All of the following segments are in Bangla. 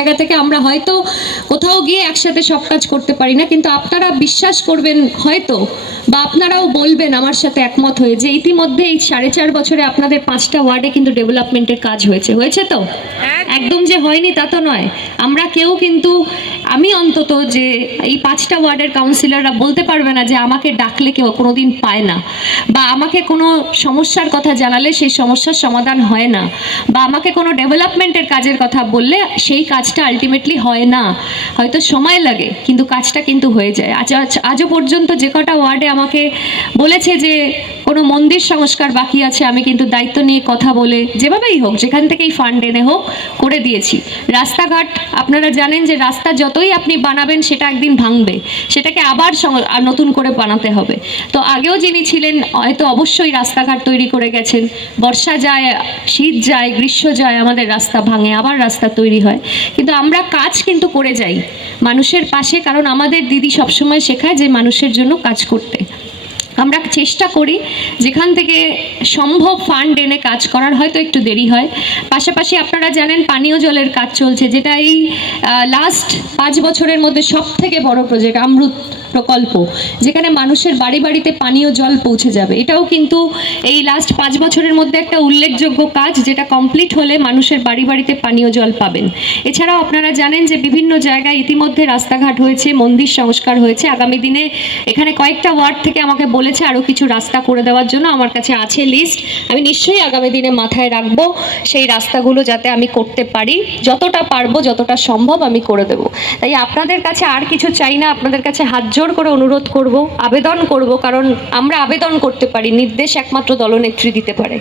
জায়গা থেকে আমরা হয়তো কোথাও গিয়ে একসাথে সব কাজ করতে পারি না কিন্তু আপনারা বিশ্বাস করবেন হয়তো বা আপনারাও বলবেন আমার সাথে একমত হয়ে যে ইতিমধ্যে এই সাড়ে চার বছরে আপনাদের পাঁচটা ওয়ার্ডে কিন্তু ডেভেলপমেন্টের কাজ হয়েছে হয়েছে তো? একদম যে হয়নি তা তো নয়। আমরা কেউ কিন্তু আমি অন্তত যে এই পাঁচটা ওয়ার্ডের কাউন্সিলররা বলতে পারবে না যে আমাকে ডাকলে কেউ কোনোদিন পায় না বা আমাকে কোনো সমস্যার কথা জানালে সেই সমস্যার সমাধান হয় না বা আমাকে কোনো ডেভেলপমেন্টের কাজের কথা বললে সেই কাজটা আলটিমেটলি হয় না। হয়তো সময় লাগে, কিন্তু কাজটা কিন্তু হয়ে যায়। আজ- আজও পর্যন্ত যে কটা ওয়ার্ডে আমাকে বলেছে যে কোনো মন্দির সংস্কার বাকি আছে, আমি কিন্তু দায়িত্ব নিয়ে কথা বলে যেভাবেই হোক, যেখান থেকেই ফান্ড এনে হোক, করে দিয়েছি। রাস্তাঘাট, আপনারা জানেন যে রাস্তা যতই আপনি বানাবেন, সেটা একদিন ভাঙবে। সেটাকে আবার নতুন করে বানাতে হবে। তো আগেও যিনি ছিলেন, হয়তো অবশ্যই রাস্তাঘাট তৈরি করে গেছেন। বর্ষা যায়, শীত যায়, গ্রীষ্ম যায়, আমাদের রাস্তা ভাঙে, আবার রাস্তা তৈরি হয়। কিন্তু আমরা কাজ কিন্তু করে যাই। মানুষের পাশে, কারণ আমাদের দিদি সবসময় শেখায় যে মানুষের জন্য কাজ করতে। আমরা চেষ্টা করি যেখান থেকে সম্ভব ফান্ড এনে কাজ করার, হয়তো একটু দেরি হয়। পাশাপাশি আপনারা জানেন পানীয় জলের কাজ চলছে, যেটা এই লাস্ট পাঁচ বছরের মধ্যে সব থেকে বড় প্রজেক্ট অমৃত প্রকল্প, যেখানে মানুষের বাড়ি বাড়িতে পানীয় জল পৌঁছে যাবে। এটাও কিন্তু এই লাস্ট পাঁচ বছরের মধ্যে একটা উল্লেখযোগ্য কাজ, যেটা কমপ্লিট হলে মানুষের বাড়ি বাড়িতে পানীয় জল পাবেন। এছাড়াও আপনারা জানেন যে বিভিন্ন জায়গায় ইতিমধ্যে রাস্তাঘাট হয়েছে, মন্দির সংস্কার হয়েছে। আগামী দিনে এখানে কয়েকটা ওয়ার্ড থেকে আমাকে বলেছে আরও কিছু রাস্তা করে দেওয়ার জন্য, আমার কাছে আছে লিস্ট আমি নিশ্চয়ই আগামী দিনে মাথায় রাখব সেই রাস্তাগুলো যাতে আমি করতে পারি। যতটা পারব, যতটা সম্ভব আমি করে দেবো। তাই আপনাদের কাছে আর কিছু চাই না, আপনাদের কাছে হাত জোর করে অনুরোধ করব, আবেদন করব, কারণ আমরা আবেদন করতে পারি, নির্দেশ একমাত্র দলনেত্রী দিতে পারে।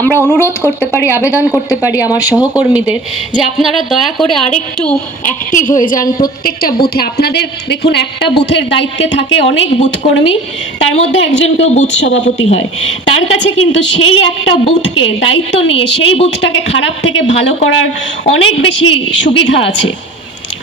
আমরা অনুরোধ করতে পারি, আবেদন করতে পারি আমার সহকর্মীদের যে আপনারা দয়া করে আরেকটু অ্যাক্টিভ হয়ে যান প্রত্যেকটা বুথে আপনাদের দেখুন, একটা বুথের দায়িত্বে থাকে অনেক বুথকর্মী তার মধ্যে একজন কেউ বুথ সভাপতি হয়। তার কাছে কিন্তু সেই একটা বুথকে দায়িত্ব নিয়ে, সেই বুথটাকে খারাপ থেকে ভালো করার অনেক বেশি সুবিধা আছে।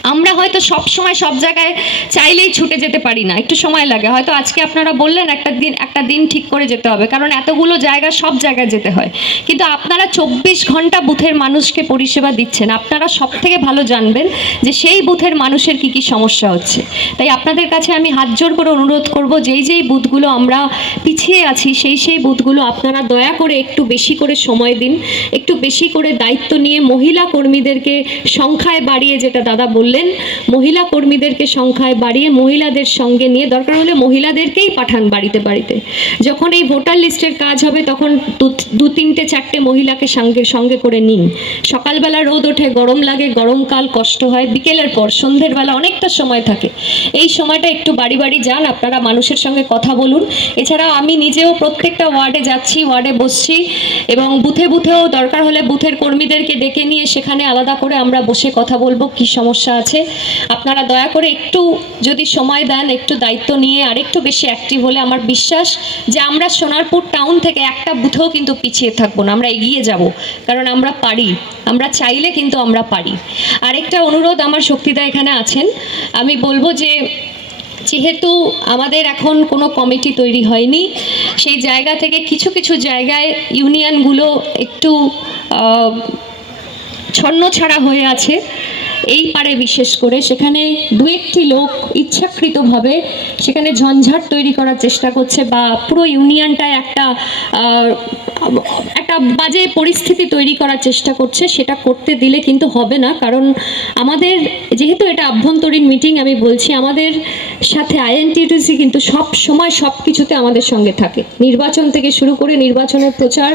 আমরা হয়তো সব সময় সব জায়গায় চাইলেই ছুটে যেতে পারি না। একটু সময় লাগে। হয়তো আজকে আপনারা বললেন একটা দিন একটা দিন ঠিক করে যেতে হবে, কারণ এতগুলো জায়গা সব জায়গায় যেতে হয়। কিন্তু আপনারা চব্বিশ ঘণ্টা বুথের মানুষকে পরিষেবা দিচ্ছেন। আপনারা সব থেকে ভালো জানবেন যে সেই বুথের মানুষের কি কি সমস্যা হচ্ছে। তাই আপনাদের কাছে আমি হাত জোর করে অনুরোধ করব, যেই যেই বুথগুলো আমরা পিছিয়ে আছি, সেই সেই বুথগুলো আপনারা দয়া করে একটু বেশি করে সময় দিন। একটু বেশি করে দায়িত্ব নিয়ে মহিলা কর্মীদেরকে সংখ্যায় বাড়িয়ে, যেটা দাদা বললেন মহিলা কর্মীদেরকে সংখ্যায় বাড়িয়ে মহিলাদের সঙ্গে নিয়ে দরকার হলে মহিলাদেরকেই পাঠান বাড়িতে বাড়িতে। যখন এই ভোটার লিস্টের কাজ হবে, তখন দু- দু তিনটে চারটে মহিলাকে সঙ্গে সঙ্গে করে নিন। সকালবেলা রোদ ওঠে, গরম লাগে, গরমকাল, কষ্ট হয়, বিকেলের পর সন্ধ্যের বেলা অনেকটা সময় থাকে। এই সময়টা একটু বাড়ি বাড়ি যান, আপনারা মানুষের সঙ্গে কথা বলুন। এছাড়া আমি নিজেও প্রত্যেকটা ওয়ার্ডে যাচ্ছি, ওয়ার্ডে বসছি এবং বুথে, বুথেও দরকার হলে বুথের কর্মীদেরকে ডেকে নিয়ে সেখানে আলাদা করে আমরা বসে কথা বলব, কি সমস্যা আছে। আপনারা দয়া করে একটু যদি সময় দেন, একটু দায়িত্ব নিয়ে আরেকটু বেশি অ্যাক্টিভ হলে আমার বিশ্বাস যে আমরা সোনারপুর টাউন থেকে একটা বুথেও কিন্তু পিছিয়ে থাকব না। আমরা এগিয়ে যাব, কারণ আমরা পারি। আমরা চাইলে কিন্তু আমরা পারি। আরেকটা অনুরোধ আমার শক্তিদা এখানে আছেন। আমি বলব যে, যেহেতু আমাদের এখন কোনো কমিটি তৈরি হয়নি, সেই জায়গা থেকে কিছু কিছু জায়গায় ইউনিয়নগুলো একটু ছন্ন ছাড়া হয়ে আছে। এই পারে বিশেষ করে সেখানে দু একটি লোক ইচ্ছাকৃতভাবে সেখানে ঝঞ্ঝাট তৈরি করার চেষ্টা করছে বা পুরো ইউনিয়নটায় একটা একটা বাজে পরিস্থিতি তৈরি করার চেষ্টা করছে, সেটা করতে দিলে কিন্তু হবে না। কারণ আমাদের, যেহেতু এটা আভ্যন্তরীণ মিটিং আমি বলছি, আমাদের সাথে আইএনটিটিসি কিন্তু সব সময় সব কিছুতে আমাদের সঙ্গে থাকে। নির্বাচন থেকে শুরু করে নির্বাচনের প্রচার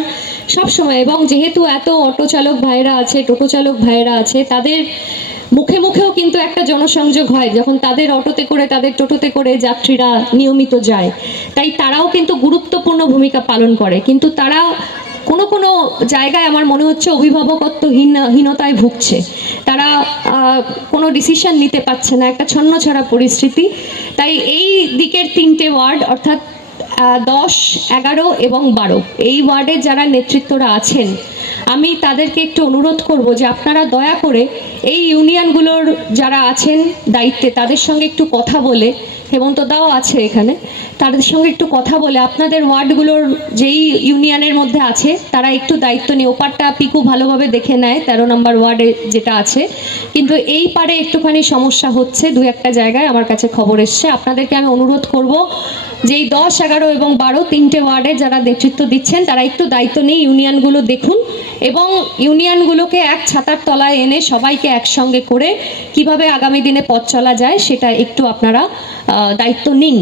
সব সময় এবং যেহেতু এত অটো চালক ভাইরা আছে, টোটো চালক ভাইরা আছে, তাদের মুখে মুখেও কিন্তু একটা জনসংযোগ হয়, যখন তাদের অটোতে করে, তাদের টোটোতে করে যাত্রীরা নিয়মিত যায়। তাই তারাও কিন্তু গুরুত্বপূর্ণ ভূমিকা পালন করে। কিন্তু তারা কোনো কোনো জায়গায় আমার মনে হচ্ছে অভিভাবকত্বহীন, হীনতায় ভুগছে। তারা কোনো ডিসিশন নিতে পারছে না। একটা ছন্ন ছাড়া পরিস্থিতি। তাই এই দিকের তিনটে ওয়ার্ড অর্থাৎ দশ, এগারো এবং বারো। এই ওয়ার্ডে যারা নেতৃত্বরা আছেন, আমি তাদেরকে একটু অনুরোধ করব যে আপনারা দয়া করে এই ইউনিয়নগুলোর যারা আছেন দায়িত্বে, তাদের সঙ্গে একটু কথা বলে হেমন্ত দাও আছে এখানে তাদের সঙ্গে একটু কথা বলে, আপনাদের ওয়ার্ডগুলোর যেই ইউনিয়নের মধ্যে আছে, তারা একটু দায়িত্ব নিয়ে, ওপারটা পিকু ভালোভাবে দেখে নেয়, তেরো নম্বর ওয়ার্ডে যেটা আছে। কিন্তু এই পারে একটুখানি সমস্যা হচ্ছে, দু একটা জায়গায় আমার কাছে খবর এসছে। আপনাদেরকে আমি অনুরোধ করব যে এই দশ, এগারো এবং বারো তিনটে ওয়ার্ডে যারা নেতৃত্ব দিচ্ছেন, তারা একটু দায়িত্ব নিয়ে ইউনিয়নগুলো দেখুন এবং ইউনিয়নগুলোকে এক ছাতার তলায় এনে সবাইকে একসঙ্গে করে কীভাবে আগামী দিনে পথ চলা যায়, সেটা একটু আপনারা দায়িত্ব নিন।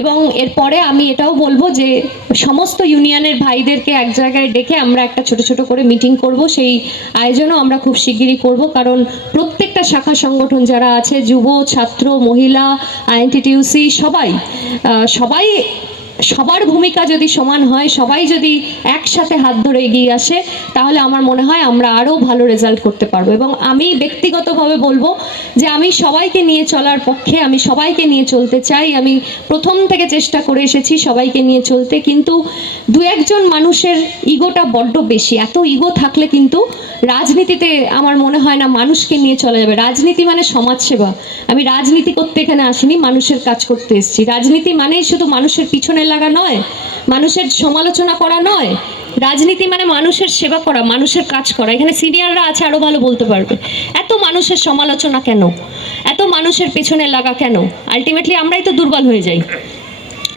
এবং এরপরে আমি এটাও বলব যে সমস্ত ইউনিয়নের ভাইদেরকে এক জায়গায় ডেকে আমরা একটা ছোট ছোট করে মিটিং করব। সেই আয়োজনও আমরা খুব শিগগিরই করব। কারণ প্রত্যেকটা শাখা সংগঠন যারা আছে, যুব, ছাত্র, মহিলা, আইএনটিটিউসি, সবাই সবাই সবার ভূমিকা যদি সমান হয়, সবাই যদি একসাথে হাত ধরে এগিয়ে আসে, তাহলে আমার মনে হয় আমরা আরও ভালো রেজাল্ট করতে পারব। এবং আমি ব্যক্তিগতভাবে বলব যে আমি সবাইকে নিয়ে চলার পক্ষে, আমি সবাইকে নিয়ে চলতে চাই। আমি প্রথম থেকে চেষ্টা করে এসেছি সবাইকে নিয়ে চলতে, কিন্তু দু একজন মানুষের ইগোটা বড্ড বেশি। এত ইগো থাকলে কিন্তু রাজনীতিতে আমার মনে হয় না মানুষকে নিয়ে চলা যাবে। রাজনীতি মানে সমাজসেবা। আমি রাজনীতি করতে এখানে আসিনি, মানুষের কাজ করতে এসেছি। রাজনীতি মানেই শুধু মানুষের পিছনে লাগা নয়, মানুষের সমালোচনা করা নয়, রাজনীতি মানে মানুষের সেবা করা, মানুষের কাজ করা। এখানে সিনিয়ররা আছে, আরও ভালো বলতে পারবে। এত মানুষের সমালোচনা কেন? এত মানুষের পেছনে লাগা কেন? আলটিমেটলি আমরাই তো দুর্বল হয়ে যাই।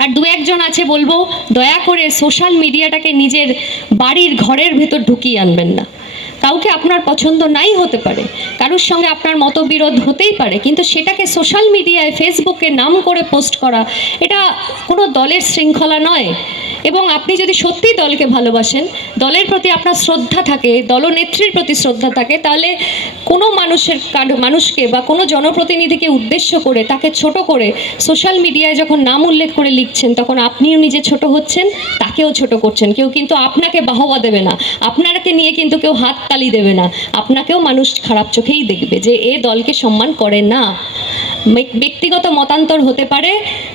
আর দু একজন আছে, বলব, দয়া করে সোশ্যাল মিডিয়াটাকে নিজের বাড়ির ঘরের ভেতর ঢুকিয়ে আনবেন না। কাউকে আপনার পছন্দ নাই হতে পারে, কারোর সঙ্গে আপনার মতবিরোধ হতেই পারে, কিন্তু সেটাকে সোশ্যাল মিডিয়ায় ফেসবুকে নাম করে পোস্ট করা, এটা কোনো দলের শৃঙ্খলা নয়। এবং আপনি যদি সত্যিই দলকে ভালোবাসেন, দলের প্রতি আপনার শ্রদ্ধা থাকে, দলনেত্রীর প্রতি শ্রদ্ধা থাকে, তাহলে কোনো মানুষের মানুষকে বা কোনো জনপ্রতিনিধিকে উদ্দেশ্য করে, তাকে ছোট করে সোশ্যাল মিডিয়ায় যখন নাম উল্লেখ করে লিখছেন, তখন আপনিও নিজে ছোট হচ্ছেন, তাকেও ছোট করছেন। কেউ কিন্তু আপনাকে বাহবা দেবে না। আপনাকে নিয়ে কিন্তু কেউ হাত তালি দেবে না। আপনাকেও মানুষ খারাপ চোখেই দেখবে যে এ দলকে সম্মান করে না। ব্যক্তিগত মতান্তর হতে পারে,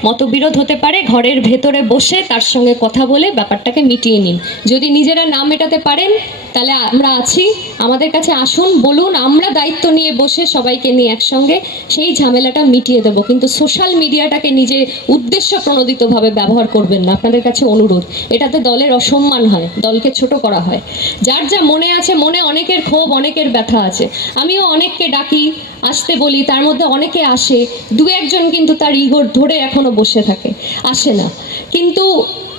মতবিরোধ হতে পারে, ঘরের ভেতরে বসে তার সঙ্গে কথা বলে ব্যাপারটাকে মিটিয়ে নিন। যদি নিজেরা না মেটাতে পারেন তাহলে আমরা আছি। আমাদের কাছে আসুন, বলুন, আমরা দায়িত্ব নিয়ে বসে সবাইকে নিয়ে একসঙ্গে সেই ঝামেলাটা মিটিয়ে দেবো। কিন্তু সোশ্যাল মিডিয়াটাকে নিজে উদ্দেশ্য প্রণোদিতভাবে ব্যবহার করবেন না। আপনাদের কাছে অনুরোধ, এটাতে দলের অসম্মান হয়, দলকে ছোট করা হয়। যার যা মনে আছে, মনে অনেকের ক্ষোভ, অনেকের ব্যথা আছে। আমিও অনেককে ডাকি, আসতে বলি, তার মধ্যে অনেকে আসে। দু একজন কিন্তু তার ইগোর ধরে এখনও বসে থাকে, আসে না। কিন্তু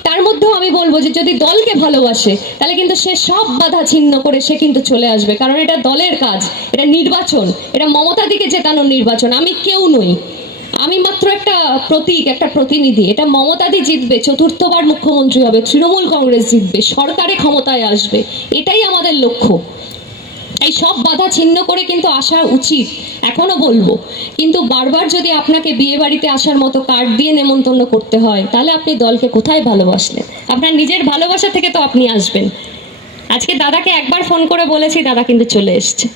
তার মধ্যেও আমি বলব যে যদি দলকে ভালোবাসে, তাহলে কিন্তু সে সব বাধা ছিন্ন করে সে কিন্তু চলে আসবে। কারণ এটা দলের কাজ, এটা নির্বাচন, এটা মমতা দিকে জেতানোর নির্বাচন। আমি কেউ নই। আমি মাত্র একটা প্রতীক, একটা প্রতিনিধি। এটা মমতাদি জিতবে, চতুর্থবার মুখ্যমন্ত্রী হবে, তৃণমূল কংগ্রেস জিতবে, সরকারে ক্ষমতায় আসবে। এটাই আমাদের লক্ষ্য। এই সব বাধা ছিন্ন করে কিন্তু আসা উচিত এখনও বলব। কিন্তু বারবার যদি আপনাকে বিয়ে বাড়িতে আসার মতো কার্ড দিয়ে নেমন্তন্ন করতে হয়, তাহলে আপনি দলকে কোথায় ভালোবাসলেন? আপনার নিজের ভালোবাসা থেকে তো আপনি আসবেন। আজকে দাদাকে একবার ফোন করে বলেছি, দাদা কিন্তু চলে এসছে।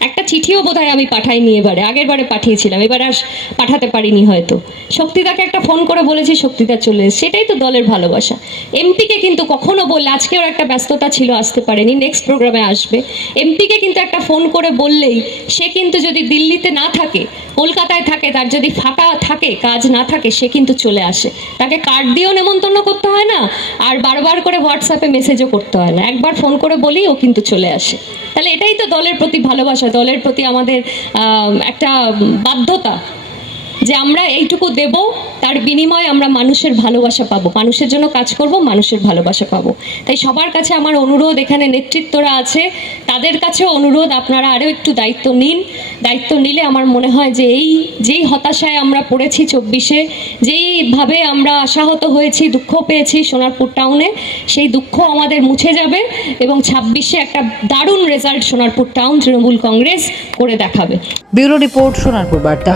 একটা চিঠিও বোধহয় আমি পাঠাইনি এবারে আগের বারে পাঠিয়েছিলাম, এবারে আর পাঠাতে পারিনি হয়তো। শক্তিদাকে একটা ফোন করে বলেছি, শক্তিদা চলে সেটাই তো দলের ভালোবাসা। এমপিকে কিন্তু কখনো বললে, আজকেও একটা ব্যস্ততা ছিল, আসতে পারেনি নেক্সট প্রোগ্রামে আসবে। এমপিকে কিন্তু একটা ফোন করে বললেই, সে কিন্তু যদি দিল্লিতে না থাকে, কলকাতায় থাকে, তার যদি ফাঁকা থাকে, কাজ না থাকে, সে কিন্তু চলে আসে। তাকে কার্ড দিয়েও নেমন্তন্ন করতে হয় না, আর বারবার করে হোয়াটসঅ্যাপে মেসেজও করতে হয় না। একবার ফোন করে বলেই ও কিন্তু চলে আসে। তাহলে এটাই তো দলের প্রতি ভালোবাসা দলের প্রতি আমাদের একটা বাধ্যতা। যে আমরা এইটুকু দেব, তার বিনিময়ে আমরা মানুষের ভালোবাসা পাবো। মানুষের জন্য কাজ করব, মানুষের ভালোবাসা পাবো। তাই সবার কাছে আমার অনুরোধ, এখানে নেতৃত্বরা আছে, তাদের কাছেও অনুরোধ, আপনারা আরও একটু দায়িত্ব নিন। দায়িত্ব নিলে আমার মনে হয় যে এই, যেই হতাশায় আমরা পড়েছি চব্বিশে, যেইভাবে আমরা আশাহত হয়েছি, দুঃখ পেয়েছি সোনারপুর টাউনে, সেই দুঃখ আমাদের মুছে যাবে এবং ছাব্বিশে একটা দারুণ রেজাল্ট সোনারপুর টাউন তৃণমূল কংগ্রেস করে দেখাবে। ব্যুরো রিপোর্ট সোনারপুর বার্তা।